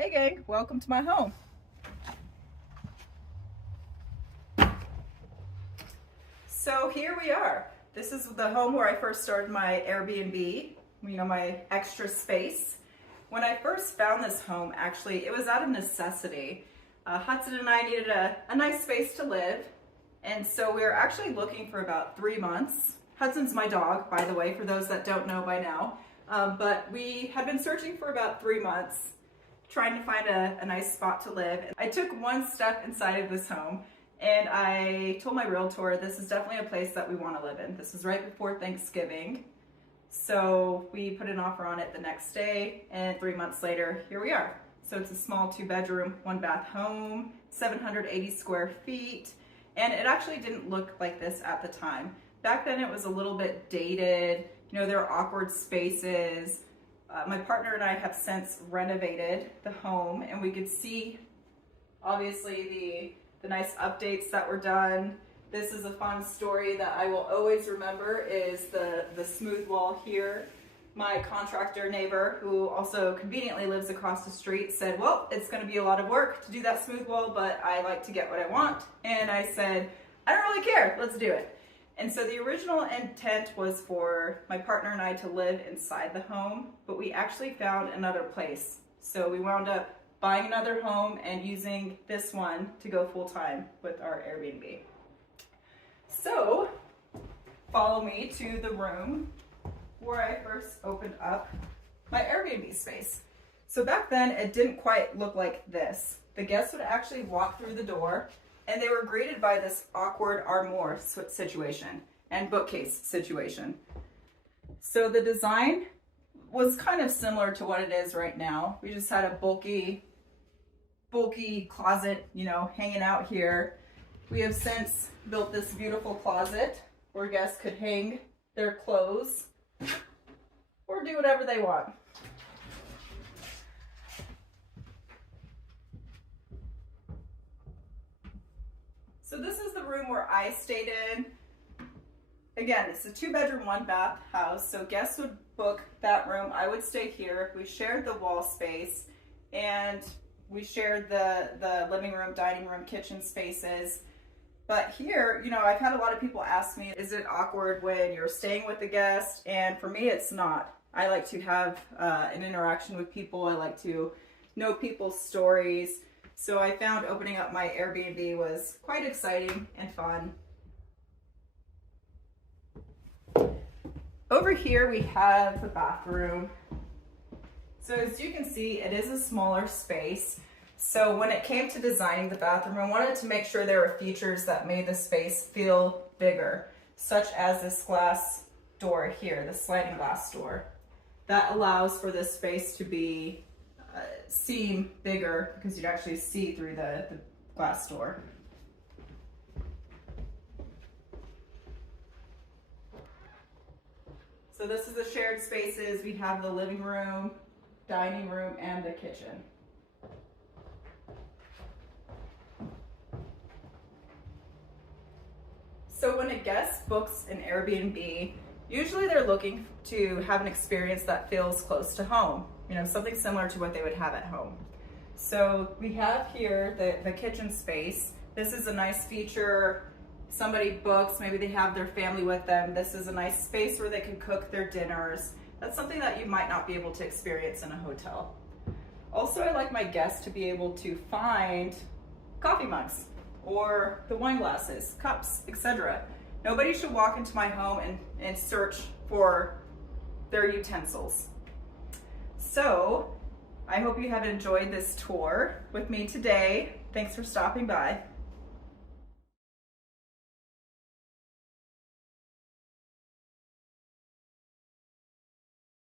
Hey gang, welcome to my home. So here we are. This is the home where I first started my Airbnb, my extra space. When I first found this home, actually, it was out of necessity. Hudson and I needed a nice space to live, and so we were actually looking for about 3 months. Hudson's my dog, by the way, for those that don't know by now. But we had been searching for about 3 months, trying to find a nice spot to live. I took one step inside of this home and I told my realtor this is definitely a place that we want to live in. This was right before Thanksgiving. So we put an offer on it the next day, and 3 months later, here we are. So it's a small 2-bedroom, 1-bath home, 780 square feet. And it actually didn't look like this at the time. Back then it was a little bit dated. There are awkward spaces. My partner and I have since renovated the home, and we could see obviously the nice updates that were done. This is a fun story that I will always remember, is the smooth wall here. My contractor neighbor, who also conveniently lives across the street, said, well, it's going to be a lot of work to do that smooth wall, but I like to get what I want. And I said, I don't really care, let's do it. And so the original intent was for my partner and I to live inside the home, but we actually found another place. So we wound up buying another home and using this one to go full-time with our Airbnb. So follow me to the room where I first opened up my Airbnb space. So back then it didn't quite look like this. The guests would actually walk through the door, and they were greeted by this awkward armoire situation and bookcase situation. So the design was kind of similar to what it is right now. We just had a bulky closet, hanging out here. We have since built this beautiful closet where guests could hang their clothes or do whatever they want. So this is the room where I stayed in. Again, it's a 2-bedroom, 1-bath house, so guests would book that room. I would stay here. We shared the wall space, and we shared the living room, dining room, kitchen spaces. But here, I've had a lot of people ask me, is it awkward when you're staying with the guest? And for me, it's not. I like to have an interaction with people. I like to know people's stories. So I found opening up my Airbnb was quite exciting and fun. Over here we have the bathroom. So as you can see, it is a smaller space. So when it came to designing the bathroom, I wanted to make sure there were features that made the space feel bigger, such as this glass door here, the sliding glass door. That allows for this space to be seem bigger because you'd actually see through the glass door. So this is the shared spaces. We have the living room, dining room, and the kitchen. So when a guest books an Airbnb, usually they're looking to have an experience that feels close to home, something similar to what they would have at home. So we have here the kitchen space. This is a nice feature. Somebody books, maybe they have their family with them. This is a nice space where they can cook their dinners. That's something that you might not be able to experience in a hotel. Also, I like my guests to be able to find coffee mugs or the wine glasses, cups, etc. Nobody should walk into my home and search for their utensils. So I hope you have enjoyed this tour with me today. Thanks for stopping by.